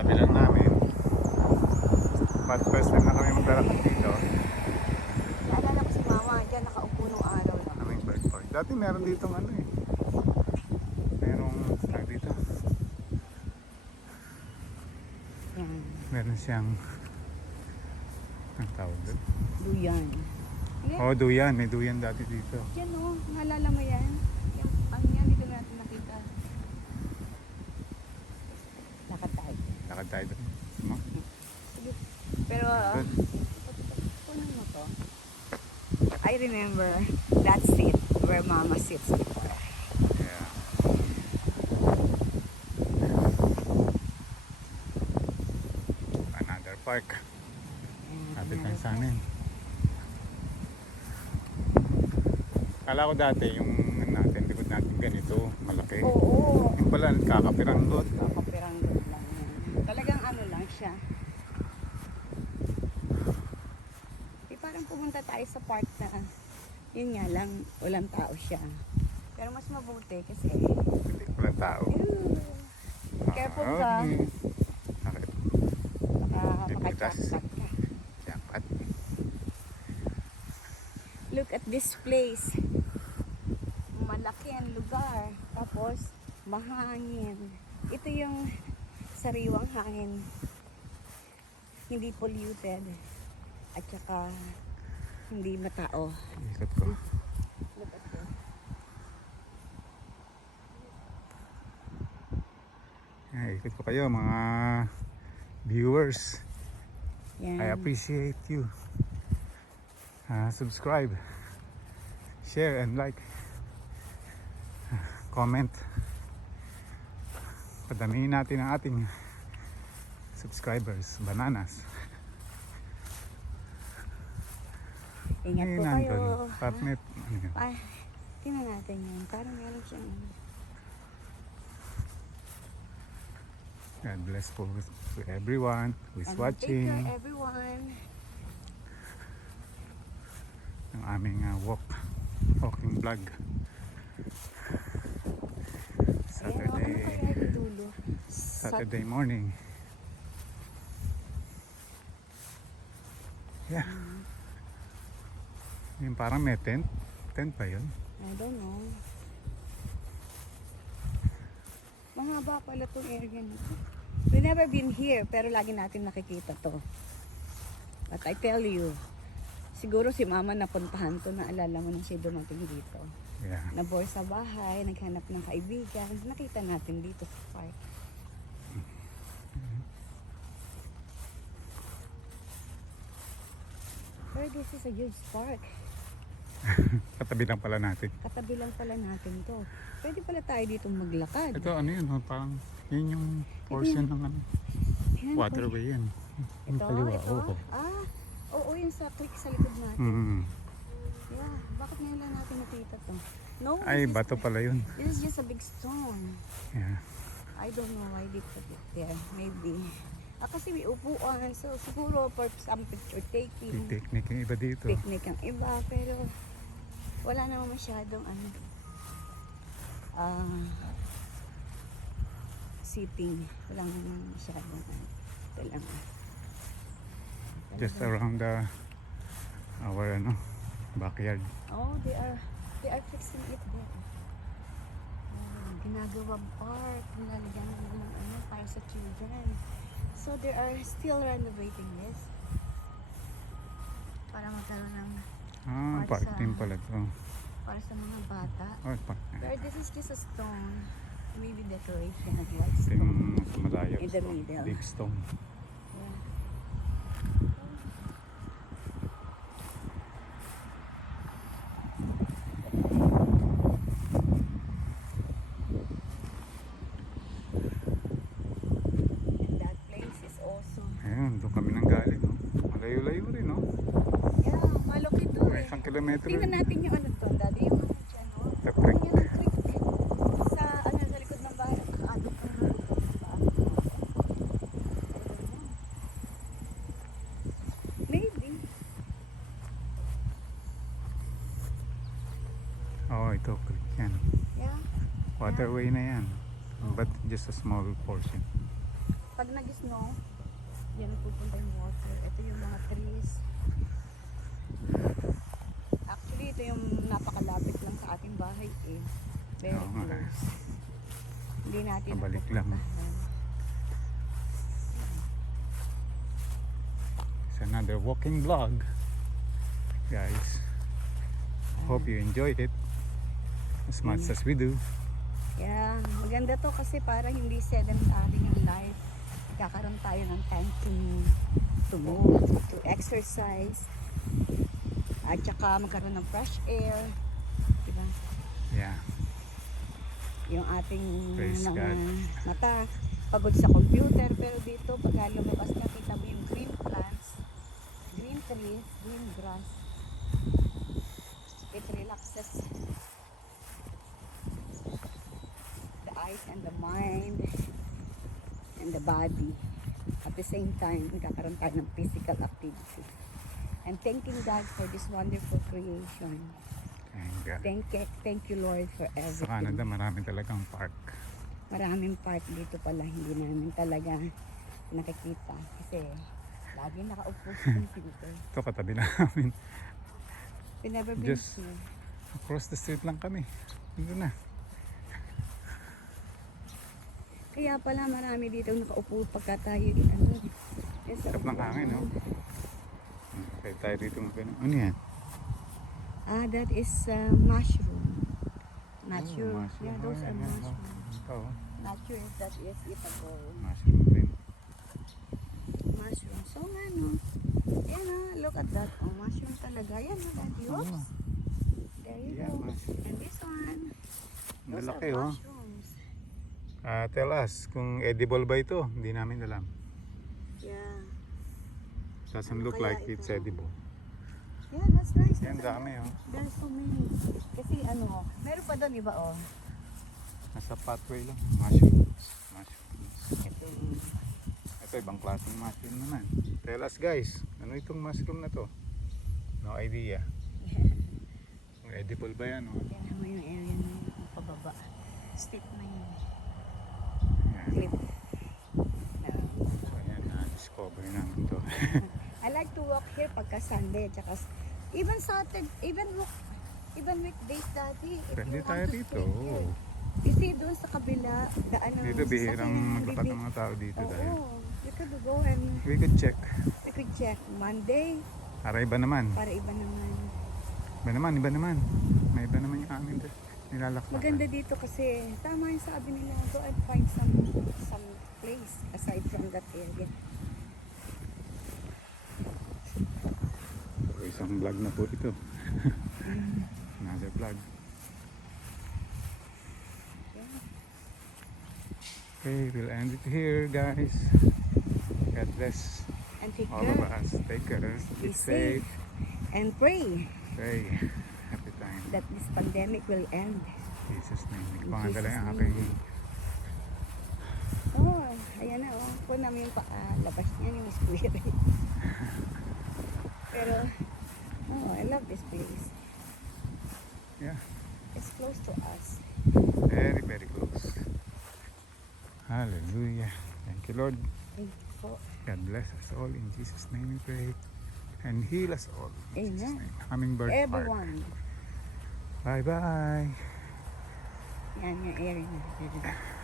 katabi lang namin. But first time na kami maglalakad dito. Naalala ko si mama, dyan nakaupo nung araw lang. Aming bird park. Dati meron dito ano eh. Merong tag dito. Yan, Meron siyang ang tawag doon. duyan. Yan, Oh, duyan. May duyan dati dito. yan o, naalala mo yan? Yan, ang yan, dito natin nakita. Lakad tayo. Lakad tayo doon. Sama? Sige. Pero, Good. kunin mo to. I remember that seat where mama sits before. Yeah. Another park. Kapit lang sa amin. Kala ko dati yung natin, likod natin ganito, malaki. Oo. Yung pala, kakapiranggot. Kapiranggot lang yan. Talagang ano lang siya. Parang pumunta tayo sa park na yun nga lang, walang tao siya. Pero mas mabuti kasi Hindi, walang tao. careful Ah, ka. okay. Okay. Baka Ligtas. makachaksak ka. Dapat. Look at this place. Malaki ang lugar. Tapos mahangin. Ito yung sariwang hangin. Hindi polluted. At saka hindi matao. Ikot ko. Look at this. Ikot ko kayo mga viewers. Yan. I appreciate you. Subscribe, share and like. Comment. Padamihin natin ang ating subscribers. Bananas. Ingat po Nandun. kayo. Partnet. Ano yun? Ay, tingnan natin yun. Parang meron siyang God bless po to everyone who is Take watching care everyone. ng aming walking vlog. Ayan, ano kaya yung dulo? Saturday morning. Yeah. Yung parang may tent. Tent ba yun? I don't know. Mahaba pala itong area nito. We've never been here, pero lagi natin nakikita to. But I tell you, siguro si mama napuntahan to, naalala mo na siya dumating dito. Yeah. Nabore sa bahay, naghanap ng kaibigan. Nakita natin dito sa park. Pero this is a huge park. Katabi lang pala natin. Katabi lang pala natin to. Pwede pala tayo dito maglakad. Ito ano yun? Parang yun yung portion ng ano, Yan, waterway yan. Yung Ito, kaliwa. ito. Oo. Oo, yung sa click sa likod natin. Mm. Yeah, bakit ngayon lang natin nakita to? No, Ay, this is- bato pala yun. This is just a big stone. Yeah. I don't know why they put it there. Maybe. Kasi may upuan. So, siguro for some picture taking. May technique yung iba dito. Picnic ang iba. Pero, wala naman masyadong sitting. Wala naman masyadong ito lang. Just around our backyard. Oh, they are fixing it there. Ginagawang park, nilalagyan ng para sa children. So they are still renovating this. Para magkaroon ng Park team pala to. para sa mga bata. Oh, park. But this is just a stone. Maybe decoration of white Ito stone. yung malayo. In the middle. Big stone. Yeah. And that place is also, Ayun, doon kami nang galing. No? Malayo-layo rin, no? yeah, malaki to May eh. isang kilometro Tingnan rin. natin yung to, daddy, yung dyan, oh. The creek. Yan ang creek. Sa, sa likod ng bahay. Nakakadok ka na. Maybe. Oo, ito, creek yan. Yeah. Waterway na yan. But just a small portion. pag nag-snow, yan pupunta yung water. Ito yung mga trees. Actually, ito yung napakalapit lang sa ating bahay eh. Very Oo nga. close. Hindi natin Pabalik lang. napupuntahan. It's another walking vlog. Guys, hope you enjoy it as much as we do. Yeah, maganda to kasi para hindi sedentary yung life. Kakaroon tayo ng time to move, to exercise, at saka magkaroon ng fresh air. Diba? Yeah. Yung ating Praise mga God. mata pagod sa computer, pero dito pag lumabas na kita mo yung green plants, green trees, green grass, it relaxes the eyes and the mind and the body. At the same time, nagkakaroon tayo ng physical activity. And thanking God for this wonderful creation. Thank you Lord for Sa Canada, everything. marami talagang park. Maraming park dito pala, hindi namin talaga nakikita. Kasi lagi nakaupo sa computer. Ito katabi namin. We never been Just- here. Across the street lang kami. Dito na. Kaya pala marami dito nakaupo pagka tayo Sarap ng hangin, no? Kaya tayo dito magano. Ano yan? That is mushroom. Not Oh, sure. mushroom. Yeah, those are Ayan, ayan, oh. mushrooms. Ito, oh. Not sure if that is eatable. Mushroom din. Mushroom. So nga no. Yan look at that. Oh, mushroom talaga. Yan Daddy. Oo. Oops. There you Yeah, go. mushroom. And this one. Ang Those lalaki, are oh. mushrooms. Tell us kung edible ba ito. Hindi namin alam. Yeah. Doesn't Ano look kaya like it's ito? edible. Yeah, that's nice. Yan, dami, oh. There's so many. Kasi meron pa doon iba Nasa pathway lang. Mushrooms. Mushrooms. Ito. Ito, ibang klaseng mushroom naman. Tell us guys, ano itong mushroom na to? No idea. Kung edible ba yan? Oh? Tingnan mo yung area na yun, yung pababa. Steep na yun. Yan. Cliff. So yan, na-discover namin to. I like to walk here pagka Sunday, tsaka even Saturday, even weekdays dati. If Pwede you tayo want to dito. stay here. You see, doon sa kabila, daan ng Dito bihirang sasakyan, maglakad ng mga tao dito dahil. Oo, you could go and We could check. we could check Monday, Para iba naman. para iba naman. Iba naman, iba naman. May iba naman yung amin nilalakad. Maganda dito kasi, tama yung sabi nila, go and find some place aside from that area. So, isang vlog na po ito. Another vlog. Okay, we'll end it here guys. God bless And take all of care us. Take care. Be Be safe. and pray Pray. Happy time. that this pandemic will end. Jesus name. In Pangadala Jesus' yung name. aking Oh, ayan na po namin yung labas niya yung spirit. Pero, I love this place. yeah, It's close to us. very very close. Hallelujah. Thank you Lord. Thank you po. God bless us all in Jesus name we pray. And heal us all. In Jesus Amen. name. Hummingbird Park. Everyone. Bye bye. Yan yung area na.